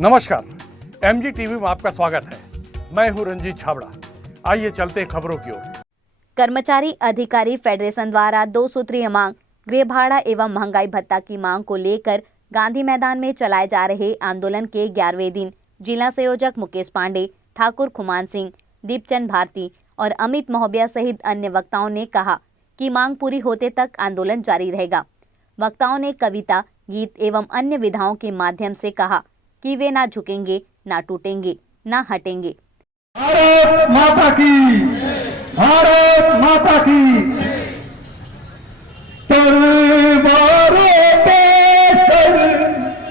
नमस्कार, MG TV में आपका स्वागत है। मैं हूं रंजीत छाबड़ा। आइए चलते हैं खबरों की ओर। कर्मचारी अधिकारी फेडरेशन द्वारा 2 सूत्रीय मांग गृह भाड़ा एवं महंगाई भत्ता की मांग को लेकर गांधी मैदान में चलाए जा रहे आंदोलन के 11वें दिन जिला संयोजक मुकेश पांडे, ठाकुर खुमान सिंह, दीपचंद भारती और अमित महोबिया सहित अन्य वक्ताओं ने कहा कि मांग पूरी होते तक आंदोलन जारी रहेगा। वक्ताओं ने कविता, गीत एवं अन्य विधाओं के माध्यम से कहा कि वे ना झुकेंगे, ना टूटेंगे, ना हटेंगे। भारत माता की, भारत माता की। तलवारों पे सर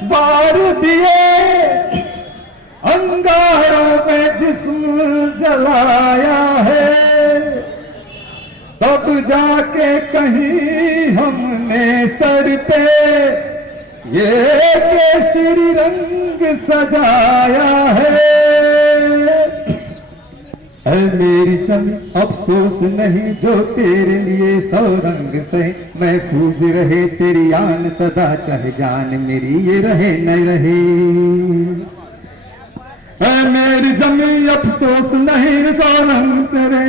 बार दिए, अंगारों में जिस्म जलाया है, तब जाके कहीं हमने सर पे ये केसरी रंग सजाया है। ऐ मेरी जमी अफसोस नहीं जो तेरे लिए सौ रंग सहे, महफूज रहे तेरी आन सदा, चाहे जान मेरी ये रहे न रहे। ऐ मेरी जमी अफसोस नहीं सौ रंग तेरे,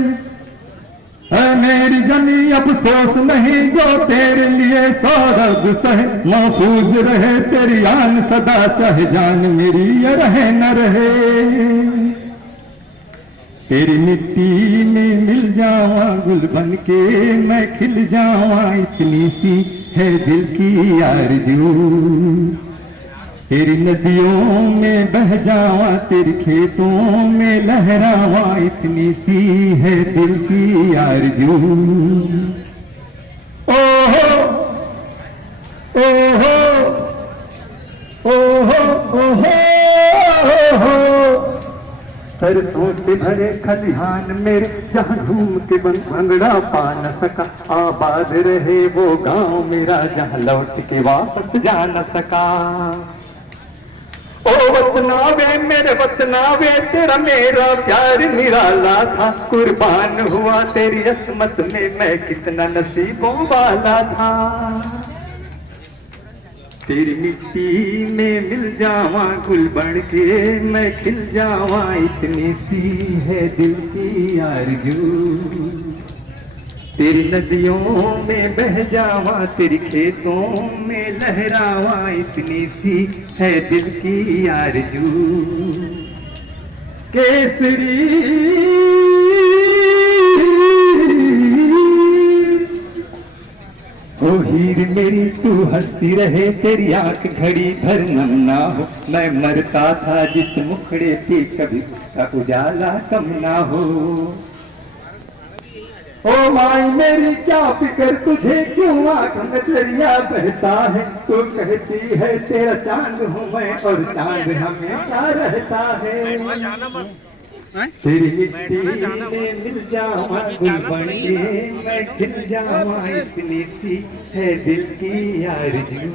ऐ मेरी जमी अफसोस नहीं जो तेरे लिए सौ रंग सहे, महफूज रहे तेरी आन सदा, चाहे जान मेरी ये रहे न रहे। तेरी मिट्टी में मिल जावा गुल बन के मैं खिल जावा, इतनी सी है दिल की आरज़ू। तेरी नदियों में बह जावा, तेरे खेतों में लहरावा, इतनी सी है दिल की आरज़ू। ओहो ओहो ओहो ओहो ओहो, सरसों से भरे खलिहान मेरे, जहाँ घूम के भंगड़ा पा न सका, आबाद रहे वो गांव मेरा, जहाँ लौट के वापस जा न सका। ओ वतना वे मेरे वतना वे, तेरा मेरा प्यार निराला था, कुर्बान हुआ तेरी असमत में मैं कितना नसीबों वाला था। तेरी मिट्टी में मिल जावा गुल बन के मैं खिल जावा, इतनी सी है दिल की आरज़ू। तेरी नदियों में बह जावा, तेरी खेतों में लहरावा, इतनी सी है दिल की आरज़ू। केसरी ओ हीर मेरी तू हंसती रहे, तेरी आंख घड़ी भर नम ना हो, मैं मरता था जिस मुखड़े पे कभी उसका उजाला कम ना हो। ओ माई मेरी क्या फिक्र तुझे, क्यों आंख में दरिया बहता है, तू कहती है तेरा चांद हूँ मैं और चांद हमेशा रहता है। तेरी मिट्टी में मिल जावा गुल बन के मैं खिल जावा, इतनी सी है दिल की आरज़ू।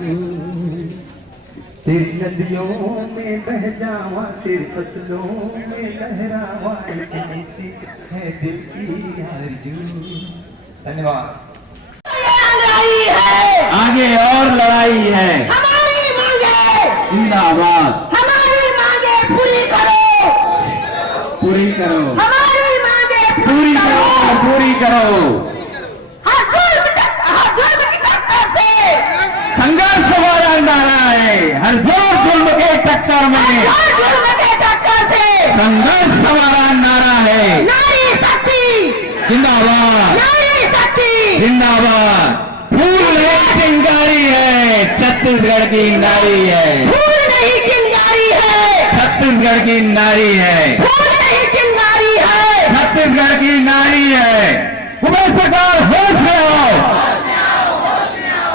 तेरी नदियों में बह जावा, तेरी फसलों में लहरावा, इतनी सी है दिल की आरज़ू। धन्यवाद। आगे और लड़ाई है, हमारी मांगे जिंदाबाद, हमारी मांगे पूरी करो, पूरी करो, हमारी मांगे पूरी करो, पूरी करो। हर जुल्म की टक्कर से, संघर्ष हमारा नारा है, हर जोर जुल्म के टक्कर में, हर जुल्म के टक्कर से संघर्ष हमारा नारा है। नारी शक्ति जिंदाबाद, नारी शक्ति जिंदाबाद। फूल नहीं चिंगारी है, छत्तीसगढ़ की नारी है, फूल नहीं चिंगारी है, छत्तीसगढ़ की नारी है, फूल नहीं चिंगारी है, छत्तीसगढ़ की नारी है। उमेश सरकार होश में आओ,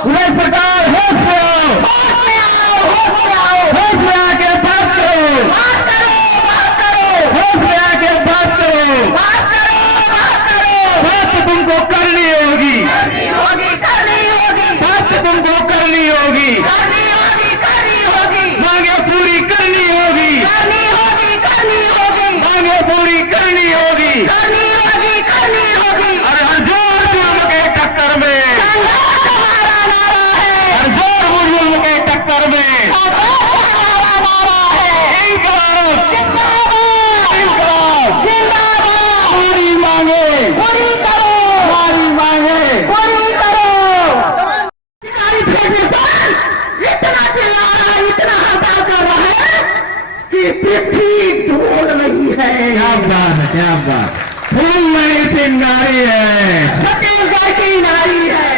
उमेश सरकार होश में आओ, होश में आओ, होश में आओ, होश में आके बात करो, बात करो, बात करो, होश में आके बात करो, बात करो, बात करो, बात तुमको करनी होगी, होगी करनी होगी, बात तुमको करनी होगी, करनी होगी, करनी होगी, मांगे पूरी करनी होगी, करनी होगी, करनी होगी, मांगे पूरी करनी होगी। करनी होगी, करनी होगी। अरे हर जोर जुल्म के टक्कर में, संघर्ष हमारा नारा है, हर जोर जुल्म के टक्कर में, संघर्ष हमारा नारा है, क्या बात है, क्या बात। फूल नहीं चिंगारी है, छत्तीसगढ़ की नारी है।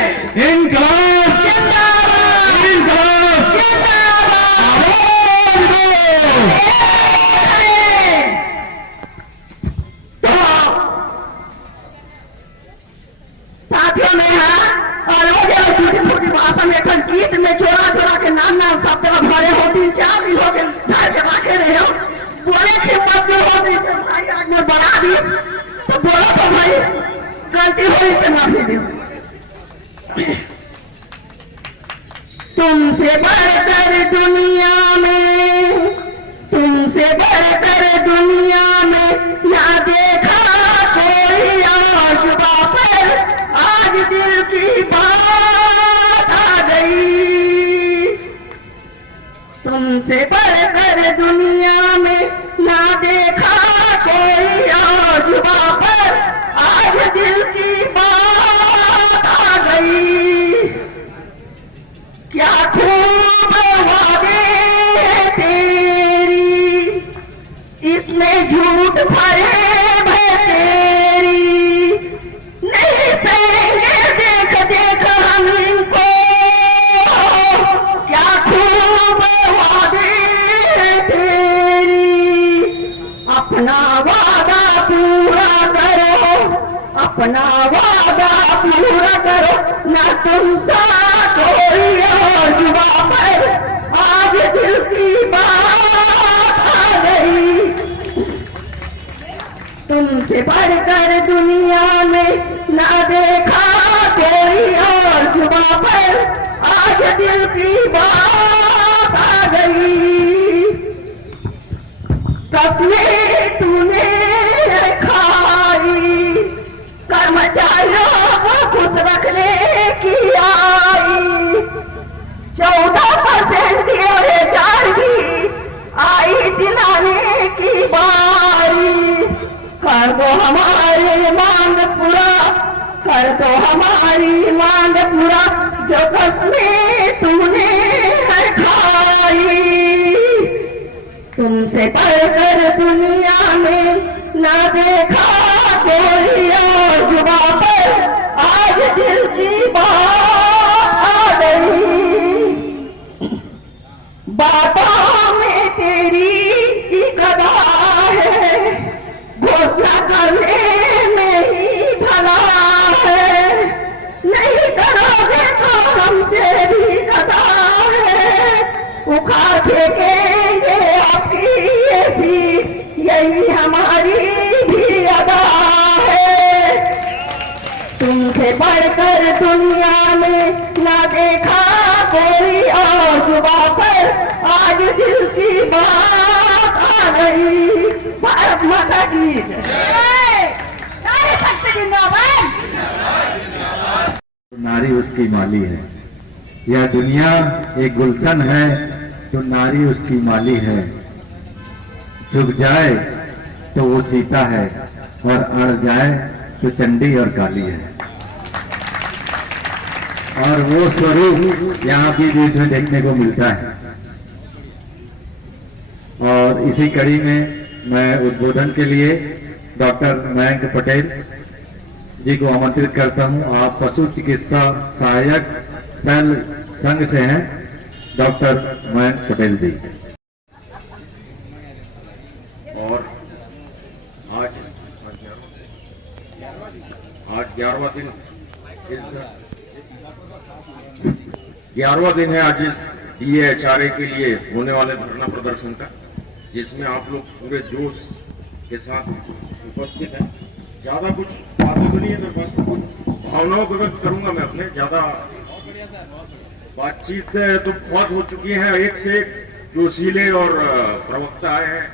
इनकलाब जिंदाबाद इनकलाब जिंदाबाद। तो साथियों में है और हो गया छोटी छोटी भाषण एक गीत में छोड़ा छोड़ा के नाम सब तरह भरे हो, 3-4 दिन हो गए घर के रखे रहे हो, बोले कि मत जो हो गई से भाई आज मैं बढ़ा दी तो बोलो तो भाई गलती हुई से माफी दो। तुमसे बढ़कर दुनिया में, तुमसे बढ़कर दुनिया में ना देखा कोई आज पर, आज दिल की बात आ गई। तुमसे बढ़कर दुनिया में ना देखा कोई आज पर, आज दिल की बात आ गई। क्या खूब वादे हैं तेरी, इसमें झूठ भरे भय तेरी, नहीं सहेंगे देख देख हम इनको। क्या खूब वादे हैं तेरी, अपना वादा पूरा करो, अपना वादा पूरा करो, ना तुम सा कोई और जुबा पर, आज दिल की बात आ गई। तुमसे बढ़कर दुनिया में ना देखा कोई और जुबा पर, आज दिल की बात आ गई। कसमें तूने खाई, कर्मचारियों को खुश रखने की आई, 14% की आई दिलाने की बारी। कर दो हमारी मांग पूरा, कर दो हमारी मांग पूरा, जो कसमें तूने खाई। तुमसे बढ़कर दुनिया में ना देखा कोई और जुबा पर, आज दिल की बात आ गई। बातों में तेरी कदा है, घोषणा करने में ही भला है, नहीं करोगे तो हम तेरी कदा है, उखाड़ फेंकेंगे आपकी ऐसी, यही हमारी भी अदा है। तुमसे बढ़कर दुनिया में ना देखा कोई और जुबा पर, आज दिल की बात आ गई। भारत माता की जय। नारी शक्ति जिंदाबाद। नारी उसकी माली है, यह दुनिया एक गुलशन है तो नारी उसकी माली है। झुक जाए तो वो सीता है और अड़ जाए तो चंडी और काली है। और वो स्वरूप यहाँ भी बीच में देखने को मिलता है। और इसी कड़ी में मैं उद्बोधन के लिए डॉक्टर मयंक पटेल जी को आमंत्रित करता हूं। आप पशु चिकित्सा सहायक सेल संघ से हैं, डॉक्टर मयंक पटेल जी। और आज 11वां दिन है आज इस DAHRA के लिए होने वाले धरना प्रदर्शन का, जिसमें आप लोग पूरे जोश के साथ उपस्थित हैं। ज्यादा कुछ बातें तो नहीं है मेरे पास, कुछ भावनाओं को व्यक्त करूंगा मैं अपने। ज्यादा बातचीत तो बहुत हो चुकी है, एक से एक जोशीले और प्रवक्ता आए हैं,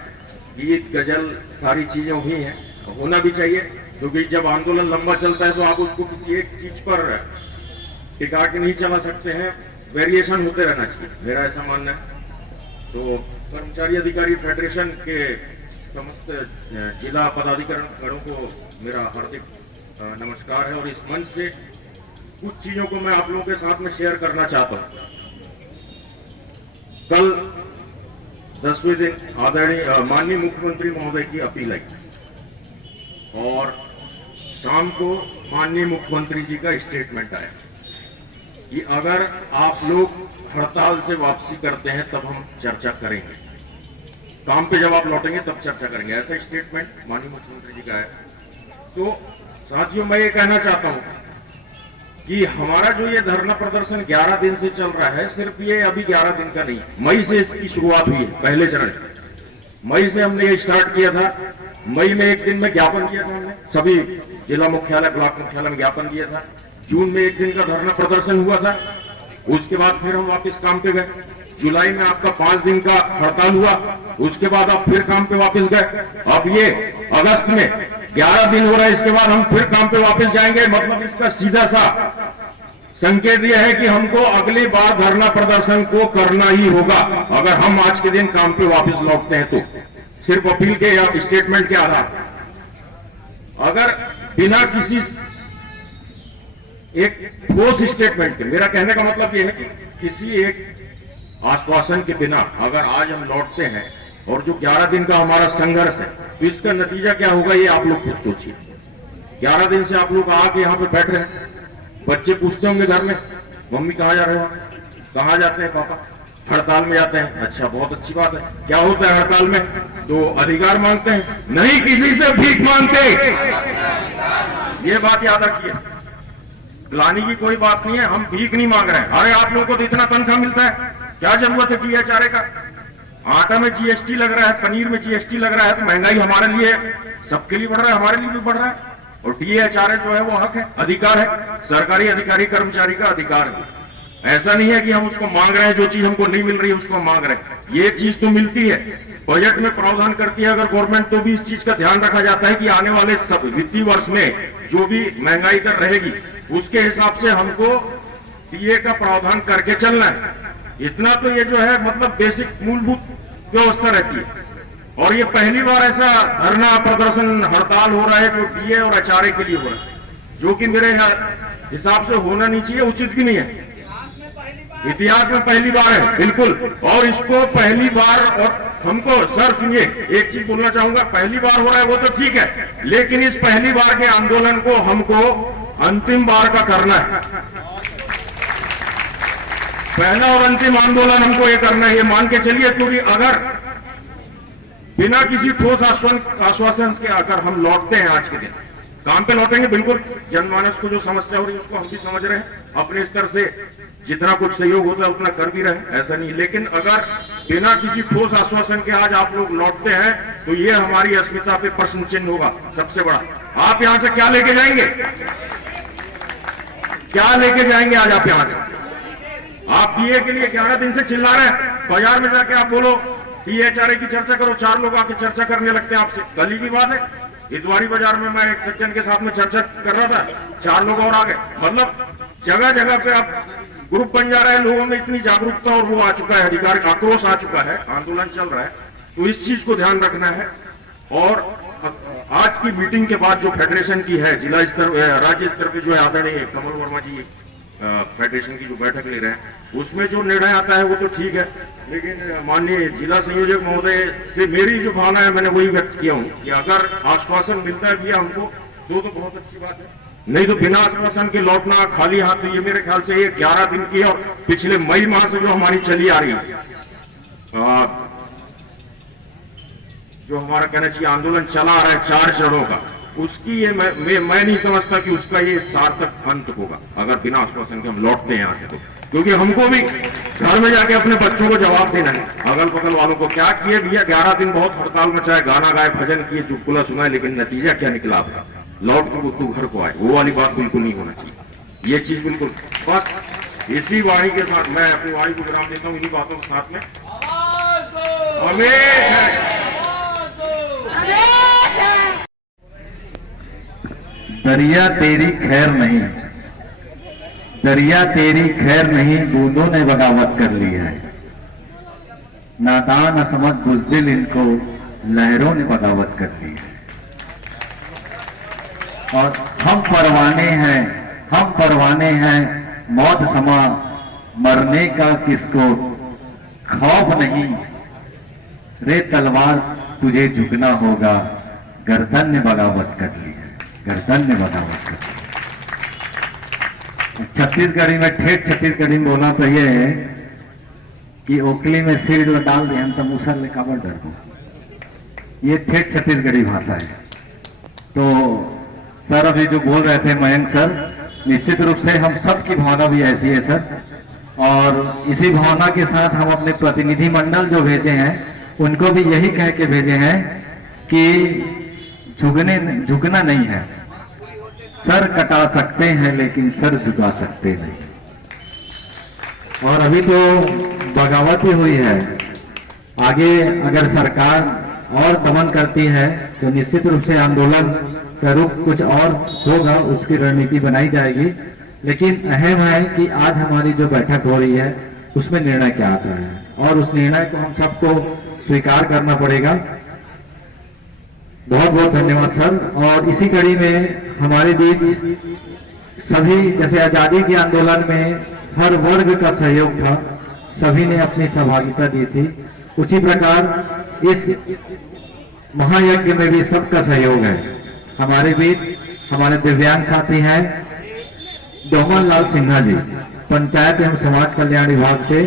गीत गजल सारी चीजें हुई हैं, होना भी चाहिए, क्योंकि जब आंदोलन लंबा चलता है तो आप उसको किसी एक चीज पर टिका के नहीं चला सकते हैं, वेरिएशन होते रहना चाहिए, मेरा ऐसा मानना है। तो कर्मचारी अधिकारी फेडरेशन के समस्त जिला पदाधिकारियों को मेरा हार्दिक नमस्कार है। और इस मंच से कुछ चीजों को मैं आप लोगों के साथ में शेयर करना चाहता हूं। कल 10वें दिन आदरणीय माननीय मुख्यमंत्री महोदय की अपील आई, और शाम को माननीय मुख्यमंत्री जी का स्टेटमेंट आया कि अगर आप लोग हड़ताल से वापसी करते हैं तब हम चर्चा करेंगे, काम पे जब आप लौटेंगे तब चर्चा करेंगे, ऐसा स्टेटमेंट माननीय मुख्यमंत्री जी का है। तो साथियों, मैं ये कहना चाहता हूं कि हमारा जो ये धरना प्रदर्शन 11 दिन से चल रहा है, सिर्फ ये अभी 11 दिन का नहीं, मई से इसकी शुरुआत हुई है। पहले चरण मई से हमने ये स्टार्ट किया था। मई में एक दिन में ज्ञापन किया था हमने, सभी जिला मुख्यालय ब्लॉक मुख्यालय में ज्ञापन किया था। जून में एक दिन का धरना प्रदर्शन हुआ था, उसके बाद फिर हम वापस काम पे गए। जुलाई में आपका 5 दिन का हड़ताल हुआ, उसके बाद आप फिर काम पे वापस गए। अब ये अगस्त में 11 दिन हो रहा है, इसके बाद हम फिर काम पे वापस जाएंगे। मतलब इसका सीधा सा संकेत यह है कि हमको अगली बार धरना प्रदर्शन को करना ही होगा अगर हम आज के दिन काम पे वापस लौटते हैं तो, सिर्फ अपील के या स्टेटमेंट के आधार पर। अगर बिना किसी एक ठोस स्टेटमेंट के, मेरा कहने का मतलब यह है कि किसी एक आश्वासन के बिना अगर आज हम लौटते हैं और जो 11 दिन का हमारा संघर्ष है, तो इसका नतीजा क्या होगा ये आप लोग खुद सोचिए। 11 दिन से आप लोग आके यहाँ पे बैठ रहे हैं, बच्चे पूछते होंगे घर में, मम्मी कहाँ जा रहे हो, कहाँ जाते हैं पापा, हड़ताल में जाते हैं। अच्छा, बहुत अच्छी बात है। क्या होता है हड़ताल में? तो अधिकार मांगते हैं, नहीं किसी से भीख मांगते। ये बात याद रखिए, ग्लानी की कोई बात नहीं है, हम भीख नहीं मांग रहे हैं। अरे आप लोगों को तो इतना तनख्वाह मिलता है, क्या जरूरत है DHRA का? आटा में GST लग रहा है, पनीर में GST लग रहा है, तो महंगाई हमारे लिए सबके लिए बढ़ रहा है, हमारे लिए भी बढ़ रहा है। और DHRA जो है वो हक है, अधिकार है, सरकारी अधिकारी कर्मचारी का अधिकार है। ऐसा नहीं है कि हम उसको मांग रहे हैं, जो चीज हमको नहीं मिल रही है उसको मांग रहे हैं। ये चीज तो मिलती है, बजट में प्रावधान करती है अगर गवर्नमेंट, तो भी इस चीज का ध्यान रखा जाता है कि आने वाले सब वित्तीय वर्ष में जो भी महंगाई दर रहेगी उसके हिसाब से हमको DA का प्रावधान करके चलना है। इतना तो ये जो है मतलब बेसिक मूलभूत व्यवस्था रहती है। और ये पहली बार ऐसा धरना प्रदर्शन हड़ताल हो रहा है जो DA और HRA के लिए हो रहा है, जो कि मेरे हिसाब से होना नहीं चाहिए, उचित भी नहीं है। इतिहास में पहली बार है, बिल्कुल। और इसको पहली बार, और हमको सर सुनिए, एक चीज बोलना चाहूंगा, पहली बार हो रहा है वो तो ठीक है, लेकिन इस पहली बार के आंदोलन को हमको अंतिम बार का करना है। पहला और अंतिम आंदोलन हमको ये करना है, ये मान के चलिए। क्योंकि अगर बिना किसी ठोस आश्वासन के अगर हम लौटते हैं आज के दिन, काम पे लौटेंगे, बिल्कुल जनमानस को जो समस्या हो रही है उसको हम भी समझ रहे हैं, अपने स्तर से जितना कुछ सहयोग होता है उतना कर भी रहे हैं, ऐसा नहीं। लेकिन अगर बिना किसी ठोस आश्वासन के आज आप लोग लौटते हैं तो ये हमारी अस्मिता पे प्रश्न चिन्ह होगा सबसे बड़ा। आप यहां से क्या लेके जाएंगे? क्या लेके जाएंगे आज आप यहां से? आप DA के लिए 11 दिन से चिल्ला रहे हैं, बाजार में जाके आप बोलो DHRA की चर्चा करो, 4 लोग आके चर्चा करने लगते हैं आपसे। कल ही की बात है, इतवारी बाजार में मैं एक सज्जन के साथ में चर्चा कर रहा था, 4 लोग और आ गए। मतलब जगह जगह पे आप ग्रुप बन जा रहे हैं, लोगों में इतनी जागरूकता और वो आ चुका है, अधिकार आक्रोश आ चुका है, आंदोलन चल रहा है। तो इस चीज को ध्यान रखना है। और आज की मीटिंग के बाद जो फेडरेशन की है, जिला स्तर राज्य स्तर पे जो है आदरणीय कमल वर्मा जी फेडरेशन की जो बैठक ले रहे हैं, उसमें जो निर्णय आता है वो तो ठीक है, लेकिन माननीय जिला संयोजक महोदय से मेरी जो भावना है मैंने वही व्यक्त किया हूँ कि अगर आश्वासन मिलता है भैया हमको तो बहुत अच्छी बात है, नहीं तो बिना आश्वासन के लौटना खाली हाथ, तो ये मेरे ख्याल से ये 11 दिन की है। और पिछले मई माह से जो हमारी चली आ रही है, जो हमारा कहना चाहिए आंदोलन चला आ रहा है 4 चरणों का, उसकी ये मैं नहीं समझता कि उसका ये सार्थक अंत होगा अगर बिना आश्वासन के हम लौटते हैं यहाँ से। तो क्योंकि हमको भी घर में जाके अपने बच्चों को जवाब देना है, अगल बगल वालों को क्या किए भैया, 11 दिन बहुत हड़ताल मचाए, गाना गाए, भजन किए, चुटकुला सुनाए, लेकिन नतीजा क्या निकला आपका? लौट के तू घर को आए। वो वाली बात बिल्कुल नहीं होना चाहिए, ये चीज बिल्कुल। बस इसी वाणी के साथ मैं अपनी वाणी को विराम देता हूँ, इन्हीं बातों के साथ में। दरिया तेरी खैर नहीं, दरिया तेरी खैर नहीं, दूधों ने बगावत कर ली है। नादान असमझ बुज़दिल इनको लहरों ने बगावत कर ली है। और हम परवाने हैं, हम परवाने हैं, मौत समा मरने का किसको खौफ नहीं। रे तलवार तुझे झुकना होगा, गर्दन ने बगावत कर ली है, गर्दन ने बगावत कर ली। छत्तीसगढ़ी में, ठेठ छत्तीसगढ़ी में बोला तो ये है कि ओखली में सिर डाल दिया तो मुसर ले काबर डर दो। ये ठेठ छत्तीसगढ़ी भाषा है। तो सर अभी जो बोल रहे थे मयंक सर, निश्चित रूप से हम सब की भावना भी ऐसी है सर, और इसी भावना के साथ हम अपने प्रतिनिधि मंडल जो भेजे हैं उनको भी यही कह के भेजे हैं कि झुकना नहीं है। सर कटा सकते हैं लेकिन सर झुका सकते नहीं। और अभी तो बगावत ही हुई है, आगे अगर सरकार और दमन करती है तो निश्चित रूप से आंदोलन का रुख कुछ और होगा, उसकी रणनीति बनाई जाएगी। लेकिन अहम है कि आज हमारी जो बैठक हो रही है उसमें निर्णय क्या आता है, और उस निर्णय को हम सबको स्वीकार करना पड़ेगा। बहुत बहुत धन्यवाद सर। और इसी कड़ी में हमारे बीच सभी, जैसे आजादी के आंदोलन में हर वर्ग का सहयोग था, सभी ने अपनी सहभागिता दी थी, उसी प्रकार इस महायज्ञ में भी सबका सहयोग है। हमारे बीच हमारे दिव्यांग साथी हैं डोमन लाल सिन्हा जी, पंचायत एवं समाज कल्याण विभाग से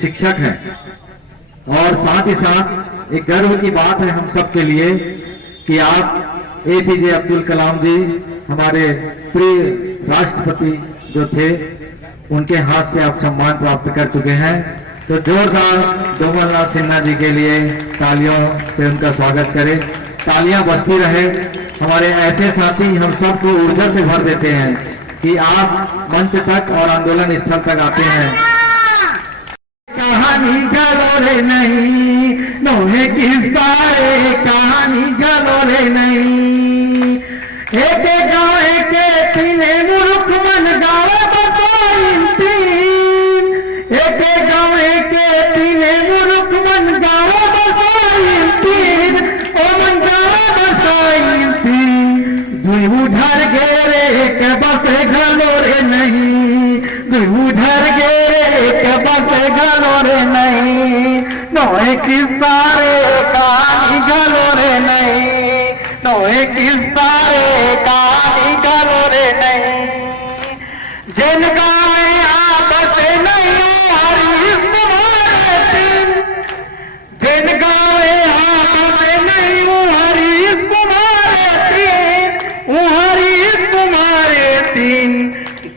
शिक्षक हैं, और साथ ही साथ एक गर्व की बात है हम सब के लिए कि आप APJ अब्दुल कलाम जी, हमारे प्रिय राष्ट्रपति जो थे, उनके हाथ से आप सम्मान प्राप्त कर चुके हैं। तो जोरदार डोमन लाल सिन्हा जी के लिए तालियों से उनका स्वागत करें। तालियां बजती रहे। हमारे ऐसे साथी हम सबको ऊर्जा से भर देते हैं कि आप मंच तक और आंदोलन स्थल तक आते हैं। कहानी गलोरे नहीं नोहे किस्साए, कहानी गलोरे नहीं। एक गाँव के तीने मुरुख मन गाँव बसाइन तीन, एक गाँव के तीने मुरुख मन गाँव बसाइन तीन, ओ मन गाँव बसाइन तीन। दुई उधर गेरे के बसे गलोरे नहीं, दुई उधर गेरे के बसे गलोरे नहीं। नोए किस्सारे कहानी गलोरे नहीं, नोए किस्सारे कहानी गलोरे नहीं। जिन गाँव आपस नहीं हरीश तुम्हारे तीन, जिन गाँव आपस नहीं हरीश तुम्हारे तीन, हरीश तुम्हारे तीन।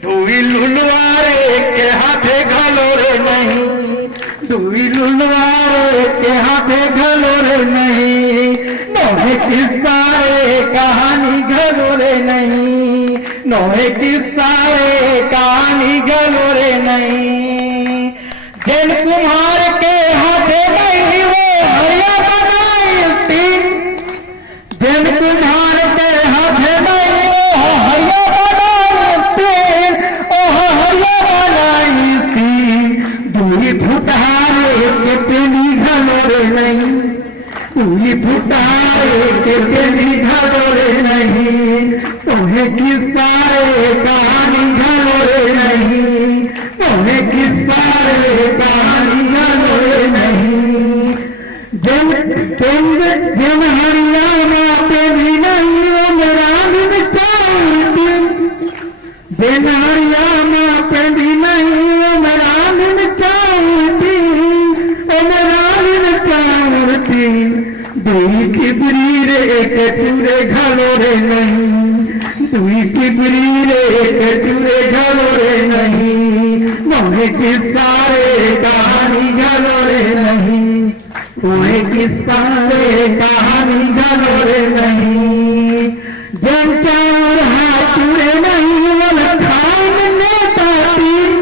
दुई लुलवारे के हाथे गलोरे नहीं, दुई लुलवारे के हाथे गलोरे नहीं। नोहे किस्साए कहानी गलोरे नहीं, नोहे किस्साए कहानी गलोरे नहीं। जिन कुम्हार के हाथे नहीं वो हरिया बनाई तीन, जिन कुम्हार के हाथे नहीं वो हरिया बनाई तीन, ओह हरिया बनाई तीन। दुई फुटारे के पेली गलोरे नहीं, दुई फुटारे के पेली गलोरे नहीं। तोहे किस्साए कहानी गलोरे नहीं, तोहे किस्साए कहानी गलोरे नहीं। जिन जिन हरियाणा पे भी नहीं वो मेरा मिटाई दिन, जिन हरियाणा पे भी नहीं वो मेरा मिटाई दिन, ओ मेरा मिटाई दिन। दुई चिबरी रे के चूरे घलोरे नहीं, दुई चिबरी रे के चूरे घलोरे नहीं। नोहे किस्सारे कहानी घलोरे नहीं, नोहे किस्सारे कहानी घलोरे नहीं। जन चार हाथुरे नहीं वल खान नेता तीन,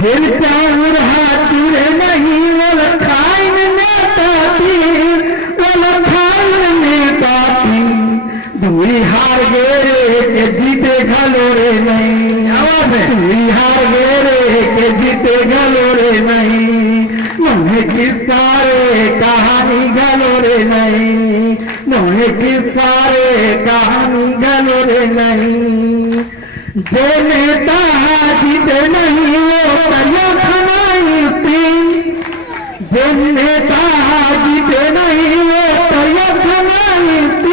जन चार हाथुरे नहीं वल खान नेता तीन, वल खान नेता तीन। दुई हार गेरे के जीते घलोरे नहीं, आवाज है। दुई हार गेरे के जीते घलोरे नहीं। नोहे किस्सारे कहानी घलोरे नहीं, नोहे किस्सारे कहानी घलोरे नहीं। जे नेता जीते नहीं वो करियो खनाई तीन, जे नेता जीते नहीं वो करियो खनाई तीन।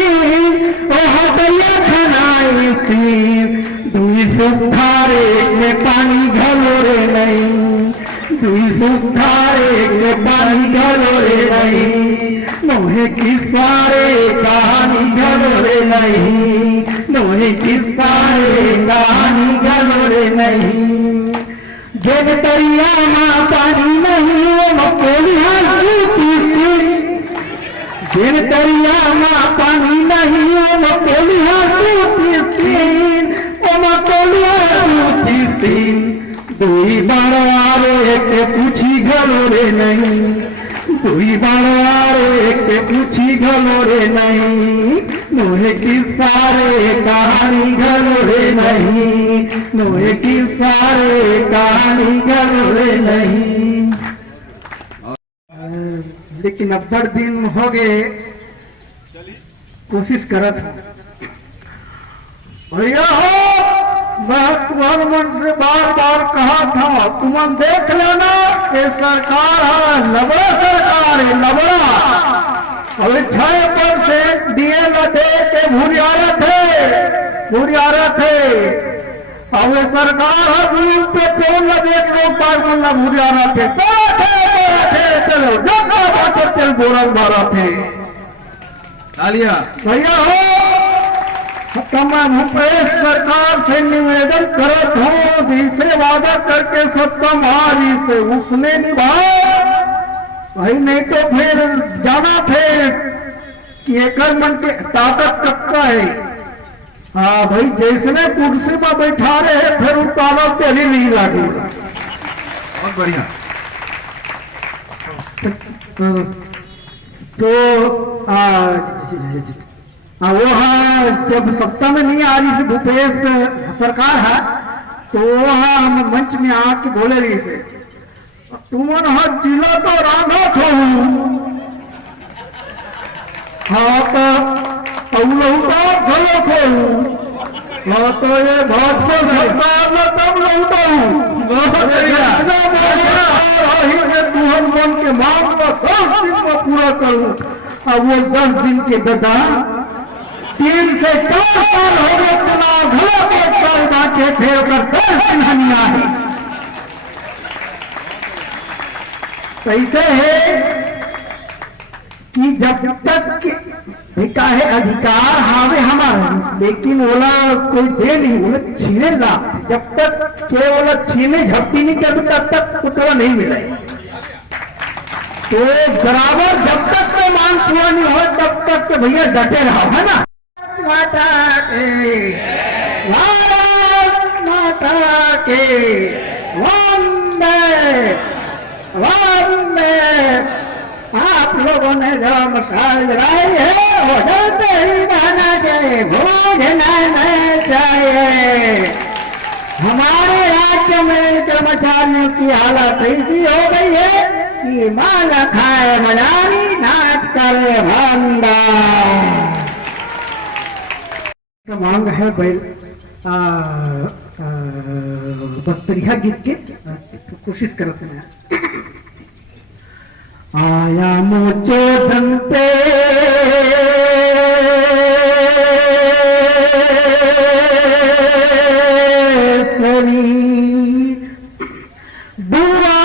किस्सा रे कहानी घरोरे नहीं, नोहे किस्सा रे कहानी घरोरे नहीं। जब दरिया में पानी नहीं मकोलिया सूती, जब दरिया में पानी नहीं मकोलिया सूती, ओ मकोलिया सूती। दुई बारो एक पूछी घरोरे नहीं, दुई बारो एक पूछी घरोरे नहीं, नोहे किस्सा रे कहानी घरोरे नहीं, नोहे किस्सा रे कहानी घरोरे नहीं। लेकिन अब 10 दिन हो गए कोशिश करत भैया हो, मैं तुम्हारे मन से बार बार कहा था, तुम देख लेना ये सरकार है लबड़ा, सरकार है लबड़ा। अभी 6% दिए न दे के भूरियारे थे। अब ये सरकार है दूर पे कौन न देख लो पार न भूरियारा थे, चलो चल गोरख बारा थे भैया हो। मैं भूपेश सरकार से निवेदन करत हूँ, जिसे वादा करके सत्ता मारी से उसने निभाया भाई, नहीं तो फिर जाना फिर कि एक मन के ताकत कक्का है। हाँ भाई, जैसने कुर्सी पर बैठा रहे फिर उतारा तेली नहीं लगी। बहुत बढ़िया। तो वो जब सत्ता में नहीं आ रही थी भूपेश सरकार है, तो हम मंच में आके बोले रही से, तुमने हाथ जिला तो राधा थो। हाँ तो लौटा घलो थो। हाँ तो ये भाजपा सरकार में तब लौटा हूँ। तुहर मन के मांग को 10 दिन में पूरा करूँ। अब वो 10 दिन के गदा 3 से 4 साल हो गए चुनाव घरों के साल बाटे थे, अगर 10 दिन नहीं आए। कैसे है कि जब तक है अधिकार हावे हमारे, लेकिन ओला कोई दे नहीं, ओला छीने ला। जब तक केवल छीने झपटी नहीं कर तब तक उतना नहीं मिले। तो बराबर जब तक कोई मांग पूरा नहीं हो तब तक तो भैया डटे रहो, है ना। माता के भारत माता के वंदे वंदे। आप लोगों ने जो मसाल जलाई है वो जलते ही रहना चाहिए, भूलना नहीं चाहिए। हमारे राज्य में कर्मचारियों की हालत ऐसी हो गई है कि माल खाए मजारी नाच करे भंडा। मांग है बैल बस्तरिया गीत के कोशिश करो सुना। आया मोचो धनते सरी दुआ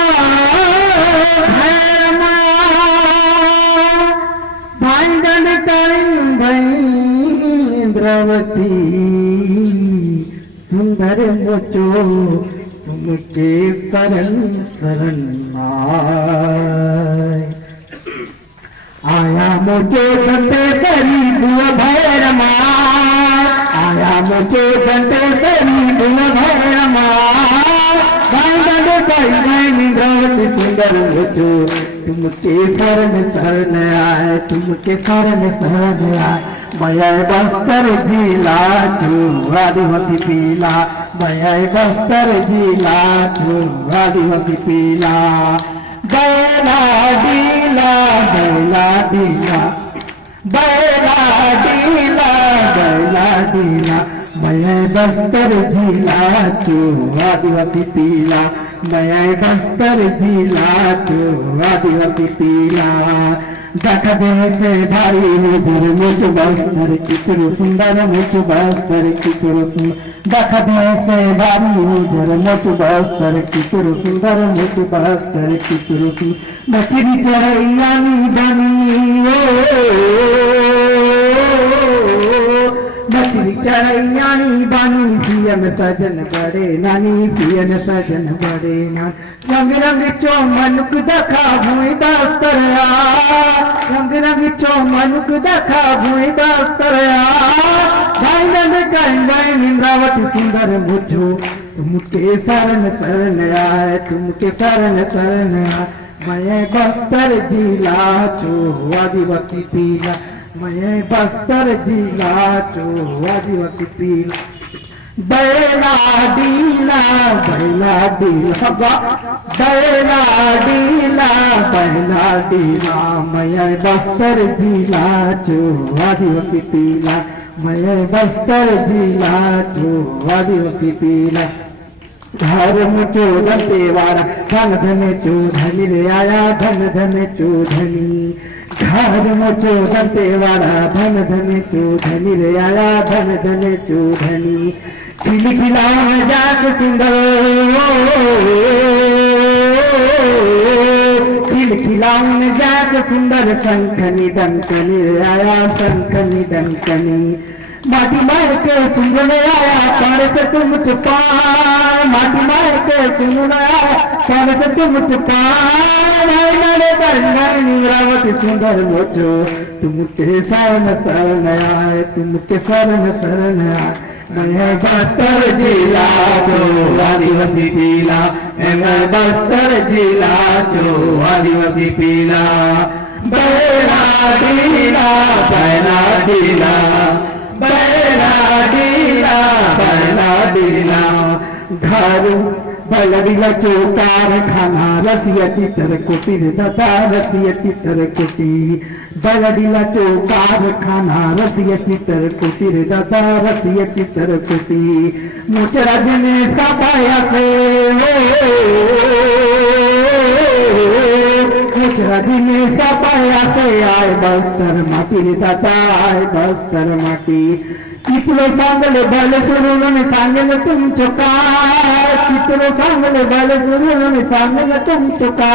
भांडन करें भैंद्रवती सुंदर मोचो तुमके शरण शरण आया मुझे घंटे तेरी दुआ भैरमा। आया मुझे घंटे तेरी दुआ भैरमा। सुंदर मुझो तुमके शरण आए, तुमके शरण आए। मैं बस्तर जिला छू आदिवासी पीला, मैं बस्तर जिला छू आदिवासी पीला। बैला डीला बैला डीला बैला डीला बैला डीला। मैं बस्तर जिला छू आदिवासी पीला, मैं बस्तर जिला छू आदिवासी पीला। দেখা দেশে ভারী নিজের মুঠু বস্তার কিতরু সুন্দর মুঠু বস্তার কিতরু সুন্দর দেখা দেশে ভারী নিজের মুঠু বস্তার কিতরু সুন্দর মুঠু বস্তার কিতরু সুন্দর নচিরি চড়াইয়ানি বানি नचरी चढ़ैयानी बानी पियन सजन बड़े नानी पियन सजन बड़े नानी रंग रंग चो मनुक दखा भूई दास्तरया रंग रंग चो मनुक दखा भूई दास्तरया भाईन गंगाई इंद्रावती सुंदर मुझो तुमके शरण शरण आए तुमके शरण शरण आए मैं बस्तर जिला चो आदिवासी पीला मैं बस्तर जिला चो आदिवासी पीला बैला डीला बैला डीला बैला डीला बैला डीला मैं बस्तर जिला चो आदिवासी पीला मैं बस्तर जिला चो आदिवासी पीला घर मुझो धनते वाला धन धन चो धनी रे आया धन धन चो धनी घर मुझो धनते वाला धन धन चो धनी रे आया धन धन चो धनी खिल खिलाओ जात सुंदर खिल खिलाओ जात सुंदर शंखनी डंकनी रे आया शंखनी डंकनी माटी मार के सुन आया पर से तुम चुपा माटी मार के सुन आया पर से तुम चुपा इंद्रावती सुंदर मोचो तुमके शरण शरण आए तुमके शरण शरण आए मैं बस्तर जिला चो आदिवासी पीला मैं बस्तर जिला चो आदिवासी पीला बैला डीला बैला डीला बैला डीला बैला डीला घर बलडीला चौकार खाना रसिया चितर कोटी दादा रसिया चितर कोटी बलडीला चौकार खाना रसिया चितर कोटी दादा रसिया चितर कोटी मुचरा जने सबाया से मुचरा जने सबाया से आए बस्तर माटी रे दादा आए बस्तर माटी कितलो सांगले भले सुरुने सांगले तुम चुका कितलो सांगले भले सुरुने सांगले तुम चुका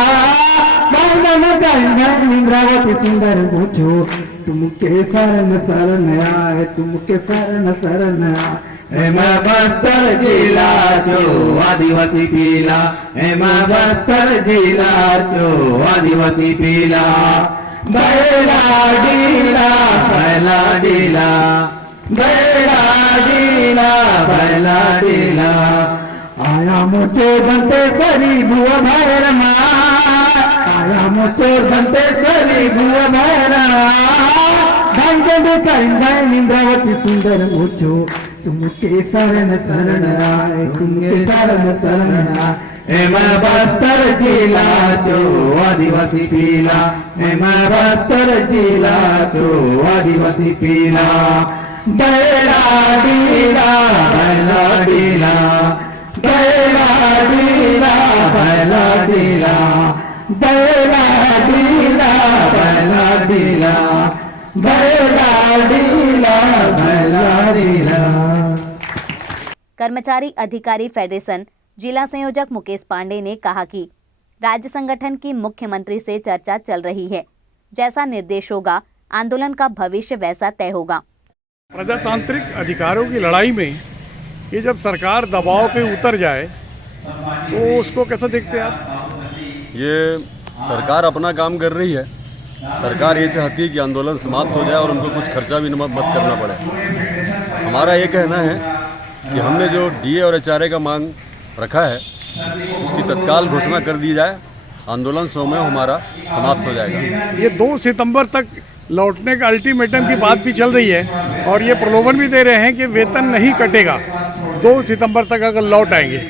इंद्रावती सुंदर मुझो तुमके शरण शरण आए तुमके शरण शरण आए मैं बस्तर जिला चो आदिवासी पीला मैं बस्तर जिला चो आदिवासी पीला बैला डीला बैला डीला बैला डीला बैला डीला आया मुझे बनते सरी बुआ भैरमा आया मुझे बनते सरी बुआ भैरमा इंद्रावती सुंदर मुझो तुमके शरण शरण आए तुमके शरण शरण आए मैं बस्तर जिला चो आदिवासी पीला मैं बस्तर जिला चो आदिवासी पीला बैला डीला बैला डीला बैला डीला बैला डीला बैला डीला बैला डीला बैला डीला बैला डीला। कर्मचारी अधिकारी फेडरेशन जिला संयोजक मुकेश पांडे ने कहा कि राज्य संगठन की मुख्यमंत्री से चर्चा चल रही है, जैसा निर्देश होगा आंदोलन का भविष्य वैसा तय होगा। प्रजातांत्रिक अधिकारों की लड़ाई में ये जब सरकार दबाव पे उतर जाए तो उसको कैसे देखते हैं आप? ये सरकार अपना काम कर रही है। सरकार ये चाहती है कि आंदोलन समाप्त हो जाए और उनको कुछ खर्चा भी मत करना पड़े। हमारा ये कहना है कि हमने जो डीए और एचआरए का मांग रखा है उसकी तत्काल घोषणा कर दी जाए, आंदोलन स्वयं हमारा समाप्त हो जाएगा। ये 2 सितंबर तक लौटने का अल्टीमेटम की बात भी चल रही है और ये प्रलोभन भी दे रहे हैं कि वेतन नहीं कटेगा 2 सितंबर तक अगर लौट आएंगे,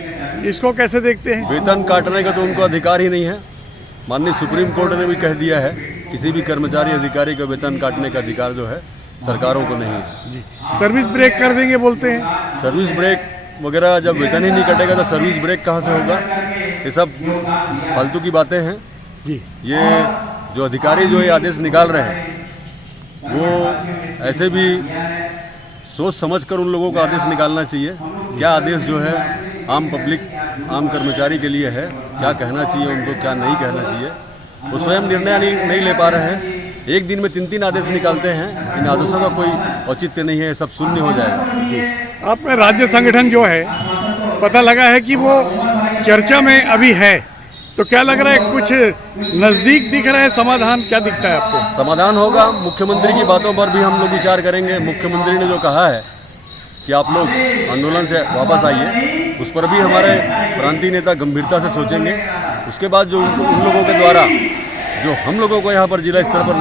इसको कैसे देखते हैं? वेतन काटने का तो उनको अधिकार ही नहीं है। माननीय सुप्रीम कोर्ट ने भी कह दिया है किसी भी कर्मचारी अधिकारी का वेतन काटने का अधिकार जो है सरकारों को नहीं है। सर्विस ब्रेक कर देंगे बोलते हैं। सर्विस ब्रेक वगैरह जब वेतन ही नहीं कटेगा तो सर्विस ब्रेक कहाँ से होगा? ये सब फालतू की बातें हैं। जी ये जो अधिकारी जो ये आदेश निकाल रहे हैं वो ऐसे भी सोच समझकर उन लोगों को आदेश निकालना चाहिए। क्या आदेश जो है आम पब्लिक, आम कर्मचारी के लिए है, क्या कहना चाहिए उनको, क्या नहीं कहना चाहिए, वो स्वयं निर्णय नहीं ले पा रहे हैं। एक दिन में 3-3 आदेश निकालते हैं, इन आदेशों का कोई औचित्य नहीं है, सब शून्य हो जाएगा। आप में राज्य संगठन जो है पता लगा है कि वो चर्चा में अभी है, तो क्या लग रहा है कुछ नज़दीक दिख रहा है समाधान, क्या दिखता है आपको? समाधान होगा, मुख्यमंत्री की बातों पर भी हम लोग विचार करेंगे। मुख्यमंत्री ने जो कहा है कि आप लोग आंदोलन से वापस आइए, उस पर भी हमारे प्रांतीय नेता गंभीरता से सोचेंगे। उसके बाद जो उन लोगों के द्वारा जो हम लोगों को यहाँ पर जिला स्तर पर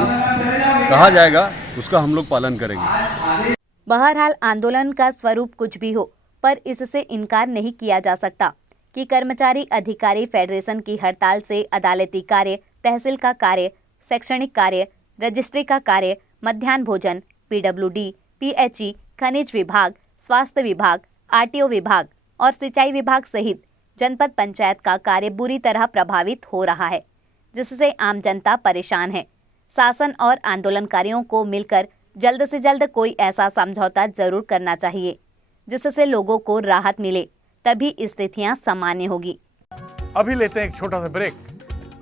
कहा जाएगा उसका हम लोग पालन करेंगे। बहरहाल आंदोलन का स्वरूप कुछ भी हो, पर इससे इनकार नहीं किया जा सकता कि कर्मचारी अधिकारी फेडरेशन की हड़ताल से अदालती कार्य, तहसील का कार्य, शैक्षणिक कार्य, रजिस्ट्री का कार्य, मध्याह्न भोजन, पीडब्ल्यूडी, पीएचई, खनिज विभाग, स्वास्थ्य विभाग, आरटीओ विभाग और सिंचाई विभाग सहित जनपद पंचायत का कार्य बुरी तरह प्रभावित हो रहा है, जिससे आम जनता परेशान है। शासन और आंदोलनकारियों को मिलकर जल्द से जल्द कोई ऐसा समझौता जरूर करना चाहिए जिससे लोगों को राहत मिले, तभी स्थितियां सामान्य होगी। अभी लेते हैं एक छोटा सा ब्रेक।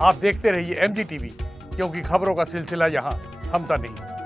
आप देखते रहिए MG TV, क्योंकि खबरों का सिलसिला यहाँ थमता नहीं।